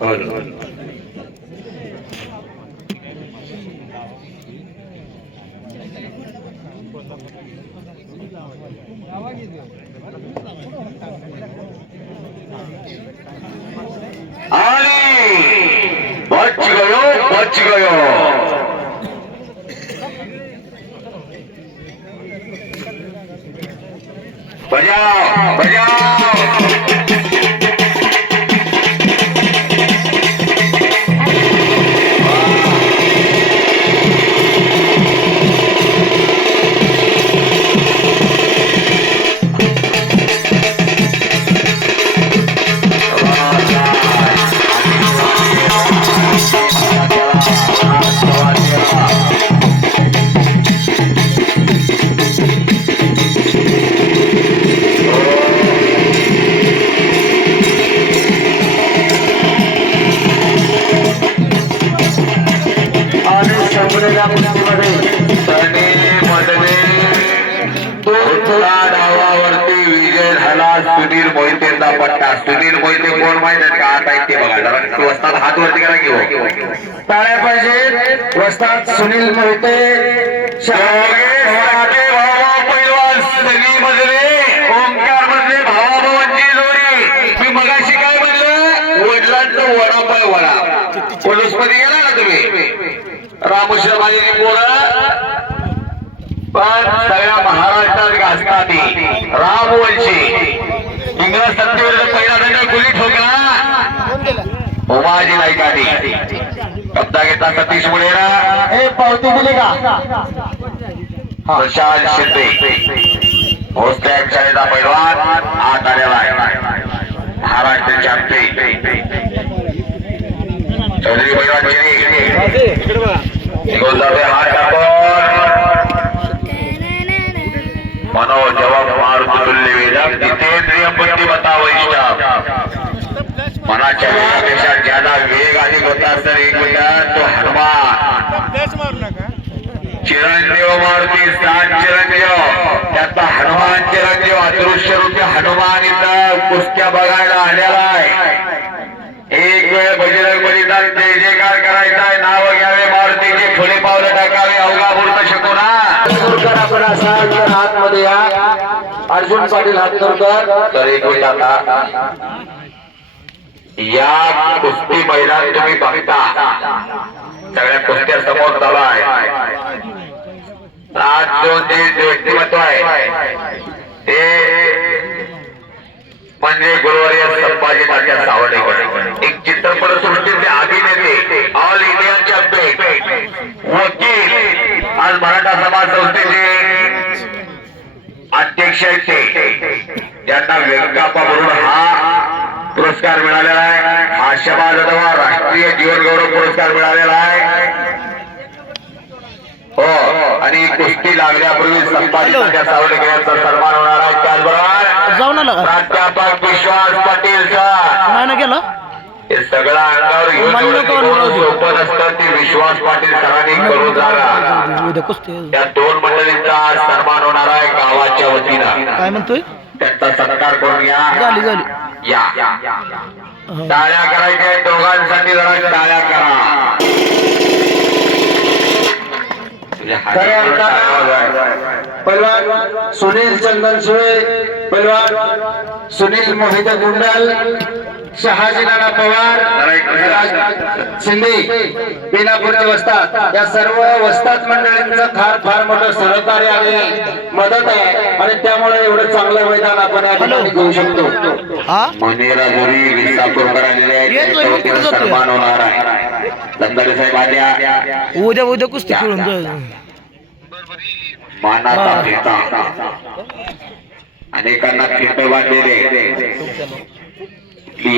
हो ना, हो ना. आणि बच गयो बच गयो बजाव Yeah. हात वरती करा घेऊ हो? टाळ्या पाहिजे वस्तात सुनील मोहिते ओंकार मधले भावाभावांची जोडी. मी मगाशी काय म्हणलं? वडिलांचं वडा. पोलीसमध्ये गेला ना तुम्ही? रामोश्वर माझी पोरं. पण सगळ्या महाराष्ट्रात गाजताती रामवंशी इंग्रज सत्तेवर पहिला दंड गुली ठोकला उमाजी नाईकानी. कब्जा घेतला सतीश मुळेरा हे पावती दिली का? प्रशांत शिंदे. भोसत्याग शाळेचा पैलवान आत आलेला आहे महाराष्ट्र चॅम्पियन चौधरी पैलवान गोंदाबे हात टाकून मनोज जवाब मारुती तुल्य जितेंद्रिय बुद्धिमत्ता वैष्णव. मनाच्या वेगापेक्षा ज्यादा वेग अधिक होता तर एक मिनिट तो हनुमान. चिरंजीव मारुती सात चिरंजीव. त्याचा हनुमान चिरंजीव अदृश्य रूपी हनुमान इथं कुस्त्या बघायला आलेला आहे. एक वेळ बजरंग बलिदान जय जयकार करायचा आहे. नाव घ्यावे मारुतीचे. फुले पावलं टाकावे. अवघा मूर्त शकूना हातनूरकर आपण असाल तर आतमध्ये या. अर्जुन पाटील हातनूरकर तर एक मिनिट आता. या कुस्ती मैदान तुम्ही बघता. सगळ्या कुस्त्या समोर चालू आहे आज जो जे व्यक्तिमत्व आहे ते म्हणजे गुरुवारी संभाजी माझ्या सावडेकर एक चित्रपट सृष्टीचे अभिनेते ऑल इंडिया चॅम्पियन वकील आज मराठा समाज संस्थेचे अध्यक्ष आहेत ते. त्यांना व्यंकापा म्हणून हा पुरस्कार मिळालेला आहे. हा शबा जाधवा राष्ट्रीय जीवन गौरव पुरस्कार मिळालेला आहे. हो आणि कुस्ती संभाजी तात्या सावडेकर यांचा सन्मान होणार आहे. त्याचबरोबर का प्राध्यापक विश्वास पाटील सर. नाही ना गेलं. हे सगळं अंगावर घेऊन. सोपं नसतं ते विश्वास पाटील सरांनी करून जाणार या दोन मंडळींचा आज सन्मान होणार आहे गावाच्या वतीनं. काय म्हणतोय? त्यांचा सत्कार करून घ्या. झाली झाली. या. टाळ्या करायच्या दोघांसाठी जरा टाळ्या करा. तुझ्या पैलवान सुनील चंदन सुळे पैलवान सुनील मोहित गुंडल शहाजी नाना पवार शिंदे बेनापूरचे वस्तात. या सर्व वस्तात मंडळींचं फार फार मोठं सहकार्य आणि मदत आहे. आणि त्यामुळे एवढं चांगलं मैदान आपण या ठिकाणी घेऊ शकतो. मनेरा जोरी विसापूरकर आलेले आहेत जातोय? सन्मान होणार आहे. दंदाडे साहेब आल्या. उद्या उद्या कुस्ती खेळून जाऊ. मानाचा फेटा अनेकांना फेट बांधलेले.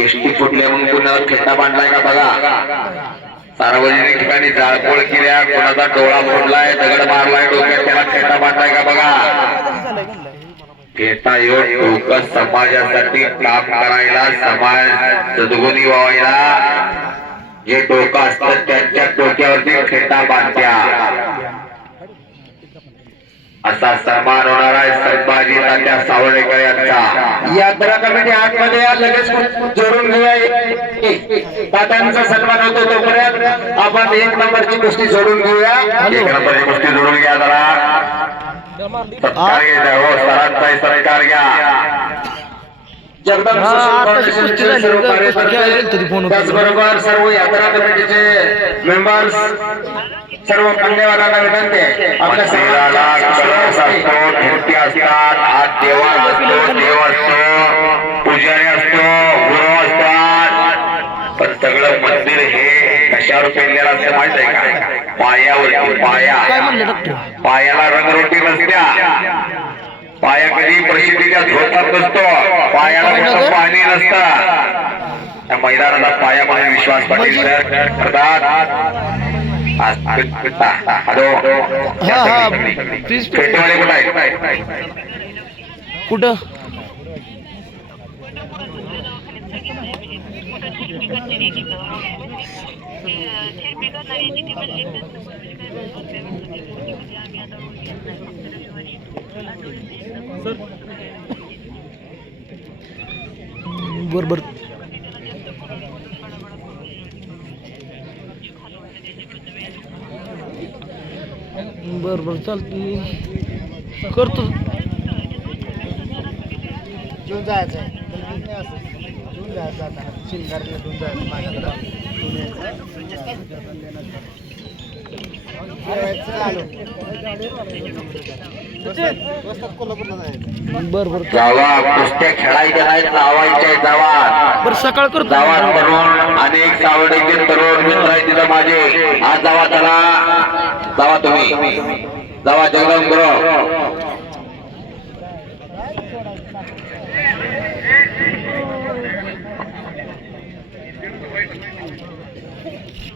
एसटी फुटले म्हणून कुणाला फेटा बांधलाय का बघा? सार्वजनिक ठिकाणी जाळपोळ केल्या कोणाचा डोळा फोडलाय दगड मारलाय डोक्यात त्याला फेटा बांधलाय का बघा? फेटा योग डोकं समाजासाठी काम करायला समाज सद्गुणी व्हायला. जे डोकं असतं त्यांच्या डोक्यावरती फेटा बांधत्या. असा सन्मान होणार आहे संभाजी तात्या सावळेकर यांचा. यात्रा कमिटी आतमध्ये या लगेच जोडून घेऊया. दादांचा सन्मान होतो तोपर्यंत आपण एक नंबरची गोष्टी जोडून घेऊया. एक नंबरची गोष्टी जोडून घ्या जरा. सत्कार घ्यायचा हो सरांचाही सत्कार घ्या. त्याचबरोबर सर्व यात्रा कमिटीचे मेंबर्स सर्व मान्यवरांना विनंती आहे. आपल्या असतो असतात देवा असतो देव असतो पुजारी असतो गुरु असतात. पण सगळं मंदिर हे कशावर पेरलेलं असतं माहीत आहे का? पायावर काय म्हणले पाया पायाला रंगरोटी नसत्या पाया कधी प्रसिद्धीच्या झोतात नसतो. पायाला पाणी नसतं. त्या मैदानाला पाया म्हणून विश्वास पाटील हा, हा. प्लीज. कुठं आहेत कुठं बर बर चालते करतो. घेऊन जायचं आहे. घेऊन जायचं आता. शिंगारला घेऊन जायचं माझ्याकडं. बर बर. कुस्त्या खेळायच्या नाहीत लावायच्या जावा. बर सकाळ करतो. जावा तरुण. अनेक सावडेचे तरुण मित्र आहेत तिथं माझे. आज जावा चला. जावा तुम्ही. जावा जगदम गुरु.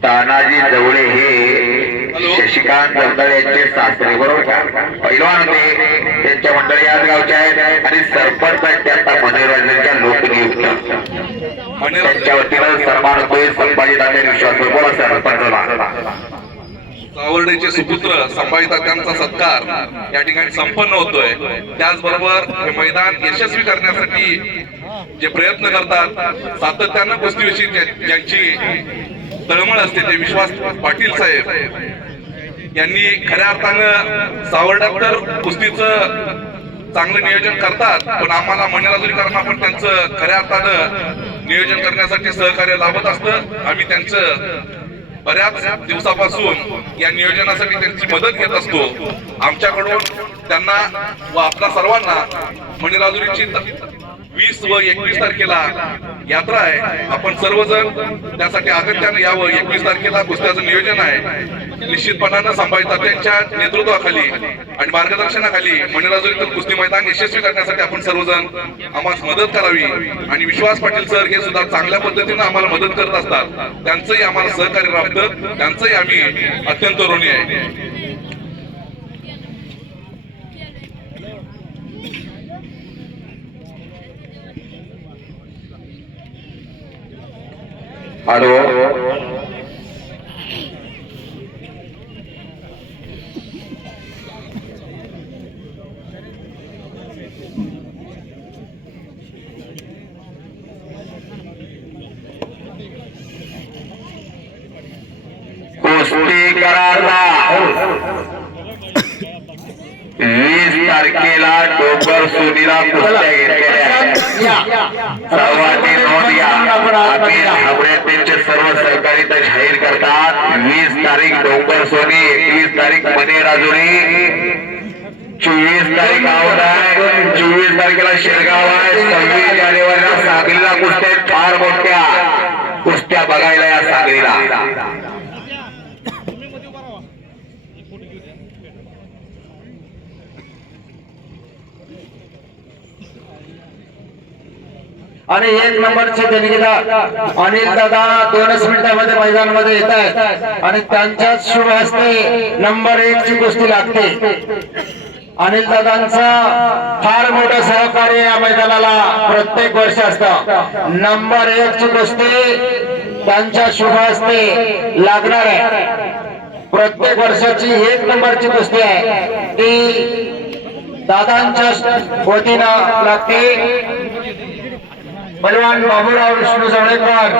तानाजी जवळे हे शशिकांत जगदाळे यांचे सासरे बरोबर का? पैलवान होते. त्यांच्या मंडळी याच गावचे आहेत आणि सरपंच आहेत ते आता मनोरंजनच्या लोकनियुक्त. त्यांच्या वतीनं सन्मान होतोय संभाजी तात्या विश्वास. बोला सरपंच सावर्डेचे सुपुत्र संभाजी तात्यांचा सत्कार या ठिकाणी संपन्न होतोय. त्याचबरोबर हे मैदान यशस्वी करण्यासाठी जे प्रयत्न करतात सातत्यानं कुस्तीविषयी ज्यांची तळमळ असते ते विश्वास पाटील साहेब यांनी खऱ्या अर्थानं सावर्डात तर कुस्तीचं चांगलं नियोजन करतात पण आम्हाला मणिराजुरीकरांना पण त्यांचं खऱ्या अर्थानं नियोजन करण्यासाठी सहकार्य लाभत असतं. आम्ही त्यांचं बऱ्याच दिवसापासून या नियोजनासाठी त्यांची मदत घेत असतो. आमच्याकडून त्यांना व आपल्या सर्वांना मणिराजुरीची वीस व एकवीस तारखेला यात्रा आहे. आपण सर्वजण त्यासाठी अगत्यानं यावं. एकवीस तारखेला कुस्त्याचं नियोजन आहे. निश्चितपणानं संभाजी त्यांच्या नेतृत्वाखाली आणि मार्गदर्शनाखाली मणिराजुरीतील कुस्ती मैदान यशस्वी करण्यासाठी आपण सर्वजण आम्हाला मदत करावी. आणि विश्वास पाटील सर हे सुद्धा चांगल्या पद्धतीनं आम्हाला मदत करत असतात. त्यांचंही आम्हाला सहकार्य लाभतं त्यांचंही आम्ही अत्यंत ऋणी आहे. हॅलो सोनीला कुस्त्या घेतलेल्या सर्वांनी नोंद घ्या अखिल हाबडे सर्व सहकारी तर जाहीर करतात वीस तारीख डोंगर सोनी एकवीस तारीख मने राजुरी चोवीस तारीख आवड आहे चोवीस तारखेला शेरगाव आहे सव्वीस जानेवारीला सांगलीला कुस्त्या फार मोठ्या कुस्त्या बघायला या सांगलीला आणि एक नंबरचे देणगीदार अनिल दादा दोनच मिनिटांमध्ये मैदानामध्ये येत आहेत. आणि त्यांच्याच शुभ हस्ते नंबर एक ची गोष्टी लागते. अनिल दादांचा फार मोठं सहकार्य या मैदानाला प्रत्येक वर्ष असतं. नंबर एक ची गोष्टी त्यांच्या शुभ हस्ते लागणार आहे. प्रत्येक वर्षाची एक नंबरची गोष्टी आहे. ती दादांच्या वतीनं लागते. बलवान बाबूराव विष्णू जवळेकर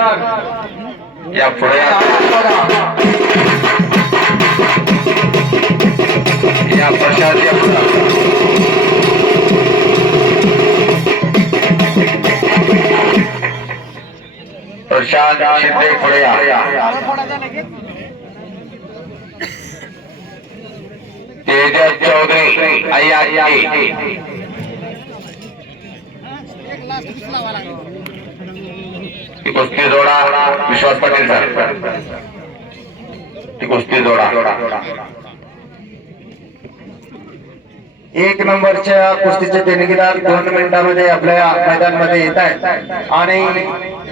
या पुढे या प्रशाद या प्रशांत शिंदे पुढे तेजस चौधरी आई आई आई ती कुस्ती जोडा विश्वास पाटील सर. ती कुस्ती जोडा. एक नंबरच्या कुस्तीचे देणगीदार दोन मिनिटांमध्ये आपल्या मैदानमध्ये येत आहेत. आणि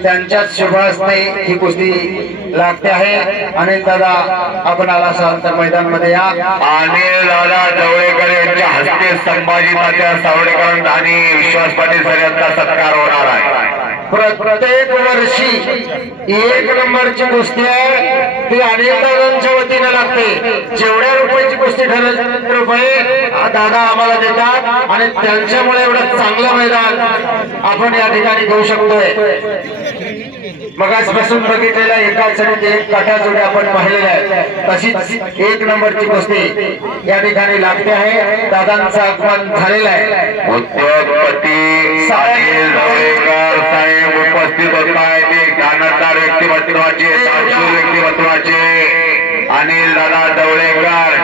त्यांच्याच शुभ हस्ते ही कुस्ती लागते आहे. अनिल दादा आपण आला असाल तर मैदानमध्ये या. अनिल दादा जवळेकर यांच्या हस्ते संभाजी तात्या सावडेकर आणि विश्वास पाटील सर यांचा सत्कार होणार आहे. प्रत्येक वर्षी एक नंबरची कुस्ती आहे. ती अनिल दादांच्या वतीने लागते. जेवढ्या रुपयाची कुस्ती ठरेल रुपये दादा आम्हाला देतात आणि त्यांच्यामुळे एवढं चांगलं मैदान आपण या ठिकाणी घेऊ शकतोय. मग आजपासून बघितलेल्या एकाच आणि एक काठा जोडी आपण तशीच एक नंबरची कुस्ती या ठिकाणी लागते आहे. दादांचा आगमन झालेला आहे. उद्योगपती साहेब. उपस्थित होत आहेत. एक व्यक्तिमत्वाचे व्यक्तिमत्वाचे. अनिल दादा जवळेकर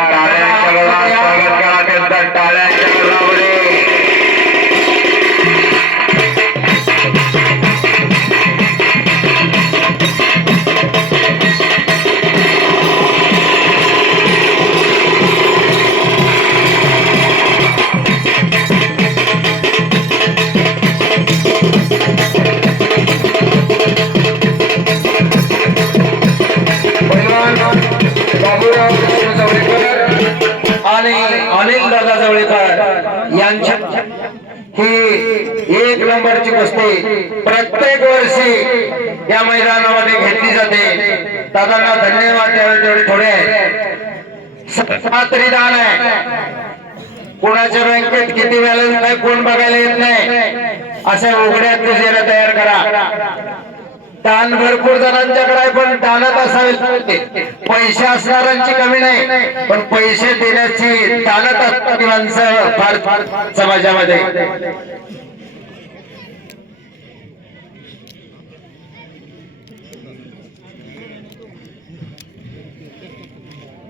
या मैदानामध्ये घेतली जाते. दादांना धन्यवाद द्यावे तेवढे थोडे आहेत. दान आहे. कोणाच्या बँकेत किती बॅलन्स नाही कोण बघायला येत नाही. अशा उघड्यात दुसऱ्याला तयार करा. दान भरपूर जणांच्याकडे आहे पण दानात असावे पैसे असणाऱ्यांची कमी नाही पण पैसे देण्याची दानात असणारी माणसं फार फार समाजामध्ये.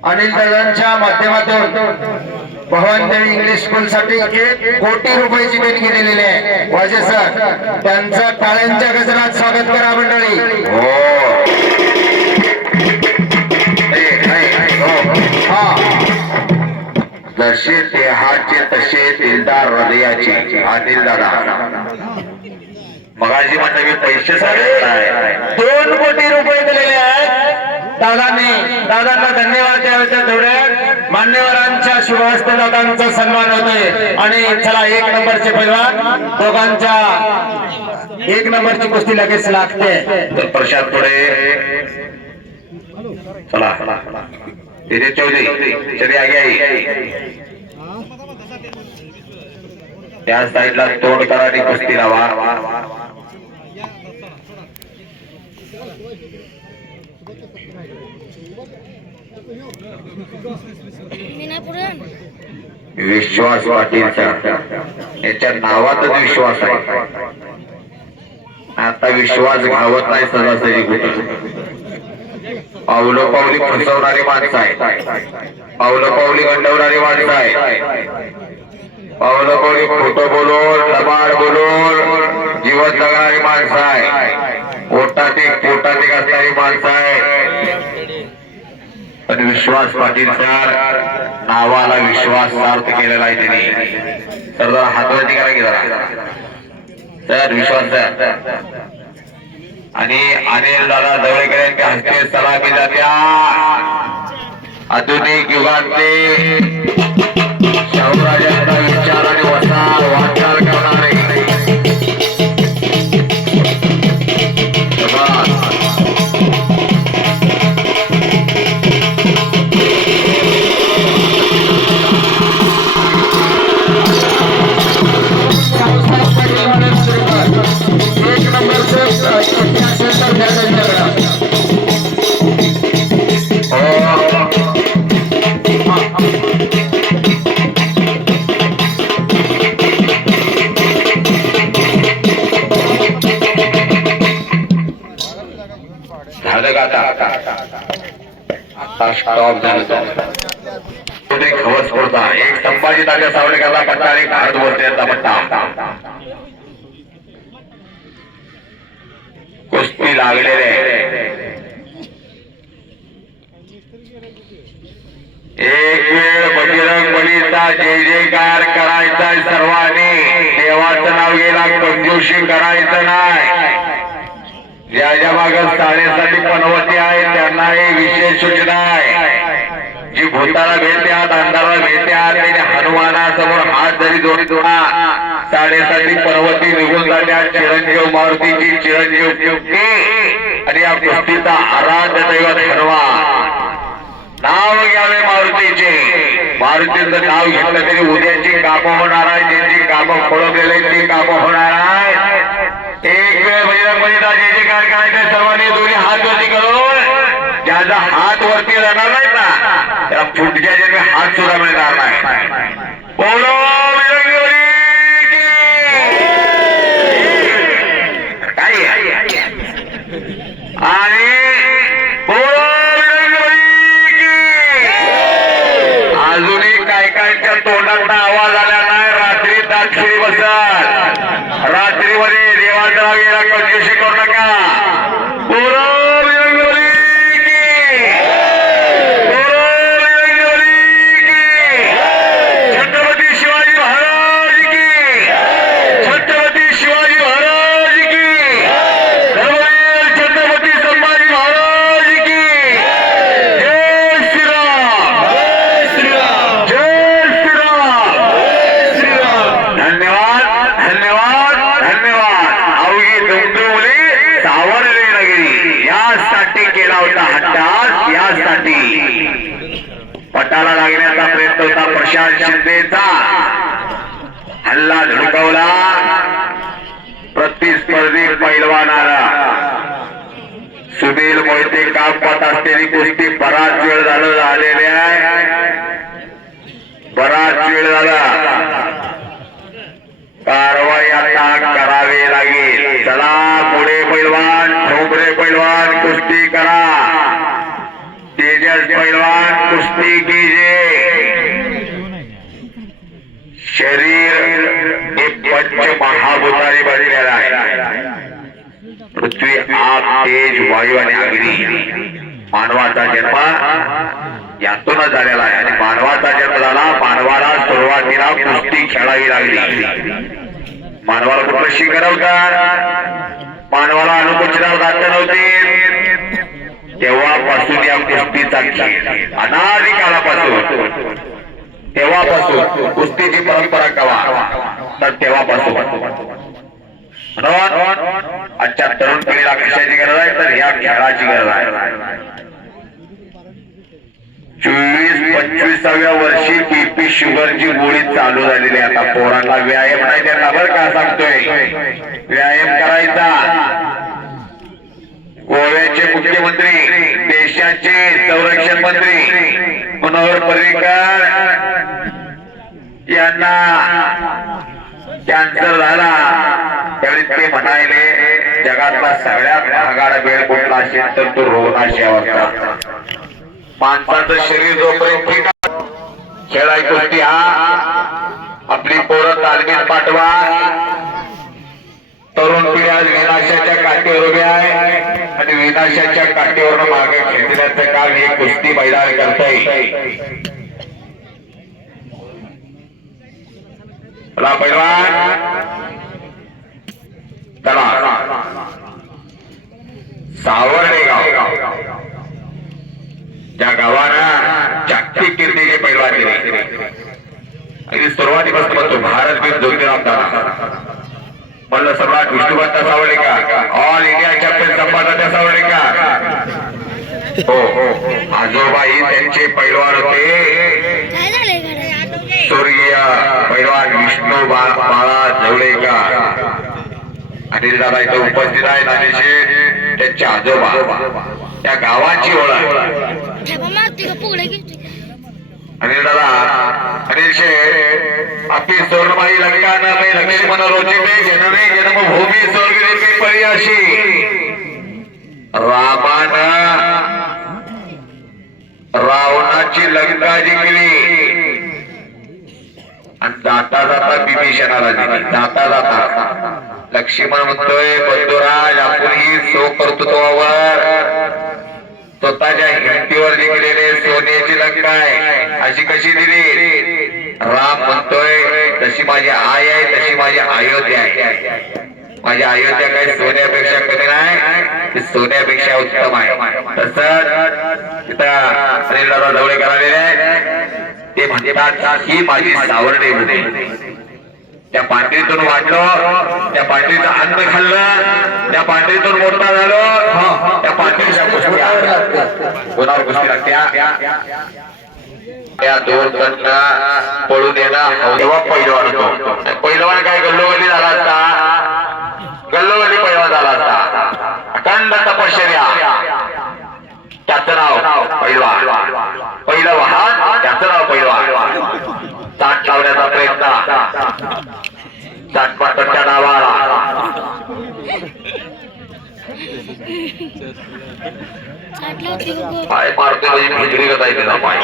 अनिल दादांच्या माध्यमातून भवानदेवी इंग्लिश स्कूल साठी एक कोटी रुपयाची देणगी दिलेली आहे. वाजे सर त्यांचं टाळ्यांच्या गजरात स्वागत करा मंडळी. हो. ए, ए, जसे देहाचे तसे दिलदार हृदयाचे. अनिल दादा. मगाशी म्हणजे मी पैसे दोन कोटी रुपये दिलेले आहेत. दादांनी दादांना धन्यवाद द्यायचे तेवढे मान्यवरांच्या शुभहस्ते दादांचा सन्मान होतोय. आणि चला एक नंबरचे पैलवान दोघांच्या एक नंबरची कुस्ती लगेच लागते. तर प्रशांत पुढे चला. तिथे चौधरी चले आगे आई. त्या साईडला तोंड करा आणि कुस्ती लावा. विश्वास पाटील सर याच्या नावातच विश्वास आहे. आता विश्वास घावत नाही सरासरी कुठे. पावलं पावली फसवणारी माणसं आहे पावलं पावली गंडवणारी माणसं आहे पावलं पावली खोटं बोलून लबाड बोलून जीवन जगणारी माणसं आहे पोटात एक पोटात एक असणारी माणसं पण विश्वास पाटील सर नावाला विश्वास सार्थ केलेला आहे त्यांनी. तर जरा हातवरती करा की जरा. सर विश्वास सर आणि अनिल दादा जवळकर हस्ते सलामी जात्या. आधुनिक युगातले शाहूराजांचा आणि भारत भोसलेचा कुस्ती लागलेले एक वेळ बजरंग बलीचा जय जयकार करायचा सर्वांनी. देवाचं नाव गेला कंजूशी करायचं नाही. ज्या माग साडेसाठी पनवती आहे त्यांनाही विशेष सूचना आहे. जी भूताला भेटत्यात अंधाराला भेटत्यात त्याने हनुमानासमोर हात जरी जोडी जोडा साडेसाठी पर्वती निघून जात्या चिरंजीव मारुतीची चिरंजीव युक्ती आणि या कुस्तीचा आराध्य दैवत हनुमान नाव घ्यावे मारुतीचे. मारुतीचं नाव घेतलं तरी उद्याची कामं होणार आहे ज्यांची कामं खोळवलेली ती कामं होणार आहे एक वेळ बजरंगबलीचा जे जे काय करायचं सर्वांनी दोन्ही हात वरती करून. ज्याचा हात वरती जाणार नाही ना त्या पुढच्या जन्मी हात सुद्धा मिळणार नाही. बोलो काय आणि बोलो अजूनही काय त्या तोंडात आवाज आला नाही रात्री दाक्षिणी बसत. रात्रीमध्ये देवाचा वगैरे कशी करू नका. बोलो बजरंगबली की. बोलो बजरंगबली की. छत्रपती शिवाजी महाराज की छत्रपती शिवाजी महाराज की धर्मवीर छत्रपती संभाजी महाराज की जय श्रीराम जय श्रीराम जय श्रीराम धन्यवाद धन्यवाद धन्यवाद अवघी दुमदुमली सावरली नगरी यासाठी केला होता हट्टास यासाठी पटाला लागण्याचा प्रयत्न होता प्रशांत शिंदेचा हल्ला धडकवला प्रतिस्पर्धी पैलवानाला. सुनील मोहिते काम पाहत असलेली कुस्ती बराच वेळ झालं झालेली आहे. बराच वेळ झाला. कारवाई आता करावी लागेल. चला पुढे पैलवान ठोंबरे पैलवान कुस्ती करा. तेजस पैलवान कुस्ती कीजिए शरीर हे पंच महाभूताने बनलेला आहे पृथ्वी आग तेज वायू आणि अग्नी मानवाचा जन्म यातूनच झालेला आहे. आणि मानवाचा जन्म झाला मानवाला सुरुवातीला कुस्ती खेळावी लागली. मानवाला कुठलं शिकत नव्हता मानवाला अनुकुचनावर जात नव्हते. तेव्हापासून या कुस्तीचा खेळ अनादिकाळापासून. तेव्हापासून कुस्तीची परंपरा कवा? तेव्हा तेव्हापासून म्हणून आजच्या तरुण पिढीला कशाची गरज आहे तर या खेळाची गरज आहे. चोवीस पंचवीसाव्या वर्षी बीपी शुगरची गोळी चालू झालेली आहे. आता पोरांना व्यायाम नाही त्यांना बरं का सांगतोय? व्यायाम करायचा. गोव्याचे मुख्यमंत्री देशाचे संरक्षण मंत्री मनोहर पर्रिकर यांना कॅन्सर झाला. त्यावेळी ते म्हणाले जगातला सगळ्यात महागाडा वेळ कुठला असेल तर तो रोगाची अवस्था माणसाचं शरीर जोपर्यंत ठीक खेळाय गोष्टी हा आपली पोरं तालमीत पाठवा. तरुण पिढ्या विनाशाच्या काठीवर उभी आहे आणि विनाशाच्या काठीवर मागे खेचण्याचं काम हे कुस्ती मैदान करता येईल चला पैलवान चला. गाव त्या गावानं जागतिक कीर्तीचे पैलवान दिले आणि सुरुवातीपासून म्हणतो भारत बीर ज्योतिराम दादा म्हणलं सम्राट विष्णुभट्ट सावळे का ऑल इंडिया चॅम्पियन संपादक सावळे का हो, हो, हो. आजोबाई त्यांचे पैलवान होते. स्वर्गीय पैलवान विष्णू बाळा जवळेकर अनिल दादा इथं उपस्थित आहेत अनिशे त्यांचे आजोबा त्या गावाची ओळख. अनिल दादा अनिल शे आपली सोनबाई लंका नमे लक्ष्मण रोचिते जननी जन्मभूमी स्वर्गदेवी पर्याशी रामानं रावणाची लंका जिंकली. आणि जाता जाता विभीषणाला दिली. जाता जाता. लक्ष्मण म्हणतोय बंधुराज आपण ही सो कर्तृत्वावर स्वतःच्या हिमतीवर जिंकलेले सोन्याची लंका आहे. अशी कशी दिली? राम म्हणतोय तशी माझी आई आहे तशी माझी अयोध्या आहे. माझी अयोध्या काही सोन्यापेक्षा कमी नाही ती सोन्यापेक्षा उत्तम आहे. तसंच तिथं श्रीदादा जवळ आलेले ते म्हणतात ही माझी सावर्डे होते त्या पांढरीतून वाढलो त्या पांढरीचं अन्न खाल्लं त्या पांढरीतून मोठा झालो. त्या पांढरीच्या कोणावर लागत्या. त्या दोन कडनं पळून येणं तेव्हा पहिलवान होतो. पहिलवान काय गल्लोगल्ली झाला असता? गल्लोगल्ली पहिलवान झाला असता. अखंड तपश्चर्या. त्याचं नाव पैलवान. पहिलं वाहन त्याचं नाव पैलवान. ताट लावण्याचा प्रयत्न. ताटपाटच्या नावाला. पाय मारते म्हणजे भिजरी गत येते ना पाय.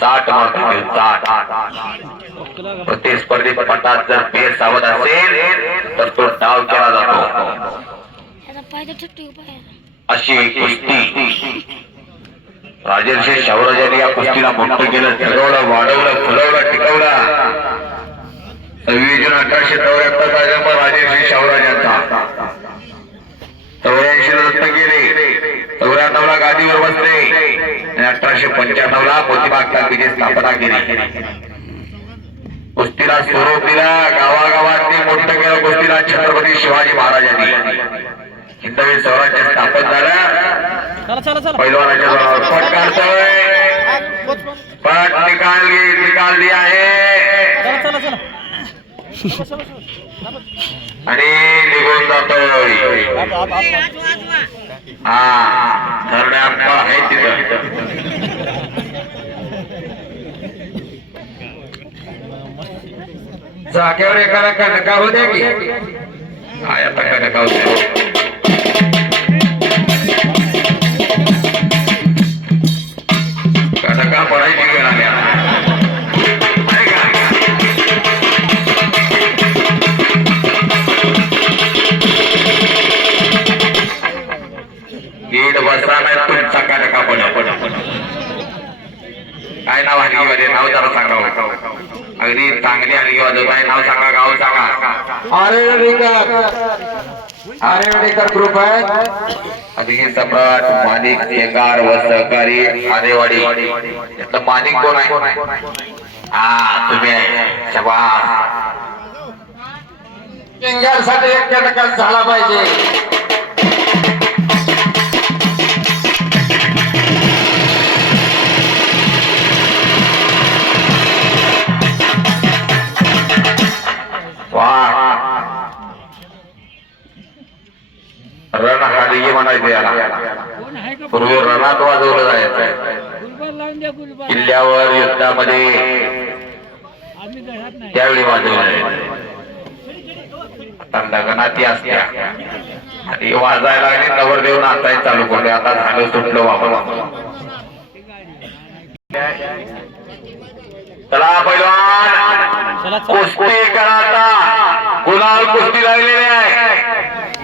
चाट मारते ते, प्रतिस्पर्धी पटात जर पेस सावध असेल तर तो डाव केला जातो. अशी कुस्ती. राजर्षी शाहराजांनी या कुस्तीला मोठं केलं ठरवलं वाढवलं फुलवलं टिकवलं. सव्वीस जून अठराशे चौऱ्याहत्तर जन्म राजर्षी शाहराजांचा चौऱ्याऐंशी दत्त गेले चौऱ्याण्णव ला गादीवर बसले. आणि अठराशे पंच्याण्णव ला मोतीबाग तालमीची स्थापना केली. कुस्तीला स्वरूप दिला गावागावात ते मोठं केलं कुस्तीला छत्रपती शिवाजी महाराजांनी हिंदवी स्वराज्य स्थापन झालं. पैलवानाच्या जोरावर पट काढतोय. पट निकाल निकाल दिया आहे. आणि निघून जातोय. हा धरणे आपला आहे तिथं. जागेवर एखादा कणका होऊ की. काय आता काय नका होते कटका पडायची. काय नाव हलगी नाव जरा सांगा हो. अगदी चांगली हलगी वाजवत आहे नाव सांगा गाव सांगा. आरेवाडीकर आरेवाडीकर ग्रुप आहे. अभिजित सम्राट माणिक येंगार व सहकारी आनेवाडी यातलं माणिक कोण आहे? हा तुम्ही आहे. शबास. साठी एक झाला पाहिजे. रण हालगी म्हणायचे याला पूर्वी रणात वाजवलं जायचं. किल्ल्यावर युद्धामध्ये त्यावेळी वाजवलं आता असत्या. आणि वाजायला नवर नवरदेव नाचायला चालू करते आता झालं सुटलं वापर चला पैलवान. कुस्ती करा गुलाल कुस्ती लागलेली आहे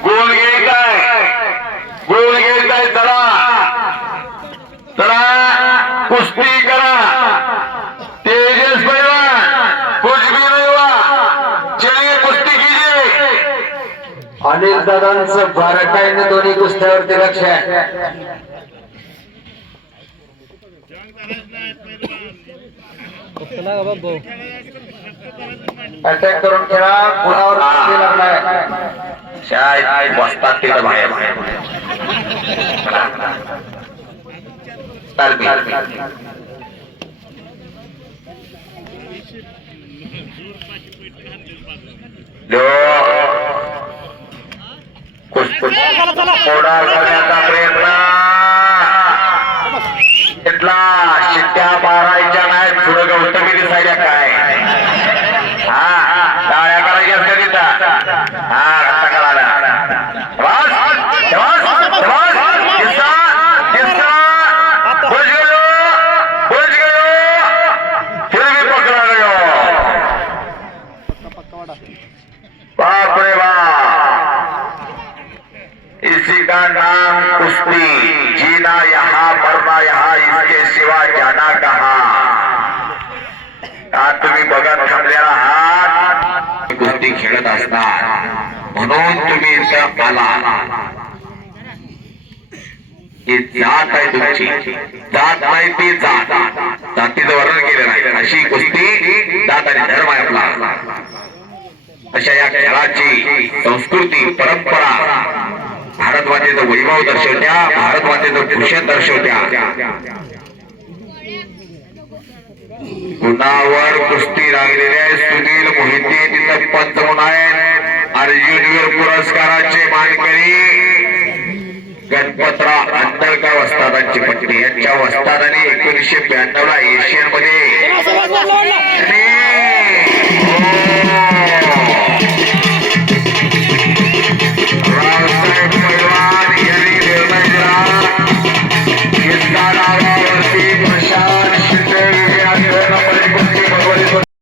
गोल आहे गोल आहे चला. चला कुस्ती करा. तेजस पैलवान कुछ भी नहीं हुआ चलिए कुस्ती कीजिए. अनिल दादांचं बारकाईने दोन्ही कुस्त्यावरती लक्ष आहे. चला बाबा अटॅक करून खेळा कुणावर शाळेत बसतात तिथं बाहेर. कुस्ती कोडा करण्याचा प्रयत्न इथला शिट्ट्या मारायच्या नाही पुढं गौतमी दिसायला काय हा टाळ्या करायच्या असत्या तिथं हा आता कळाला आज तुम्ही बघत थांबलेला आहात कुस्ती खेळत असणार म्हणून तुम्ही इथं आला. ही जात आहे तुमची. जात नाही ती जात. जातीचं वर्णन केलं नाही. अशी कुस्ती जात आणि धर्म आहे आपला. अशा या खेळाची संस्कृती परंपरा भारतमातेचं वैभव दर्शवत्या भारतमातेचं भूषण दर्शवत्या. गुणावर कुस्ती लागलेले आहे. सुनील मोहिते तिथं पंच म्हणून आहेत अर्जुनवीर पुरस्काराचे मानकरी गणपतराव अंधळकर वस्तादांची पत्नी. यांच्या वस्तादाने एकोणीसशे ब्याण्णव ला एशियनमध्ये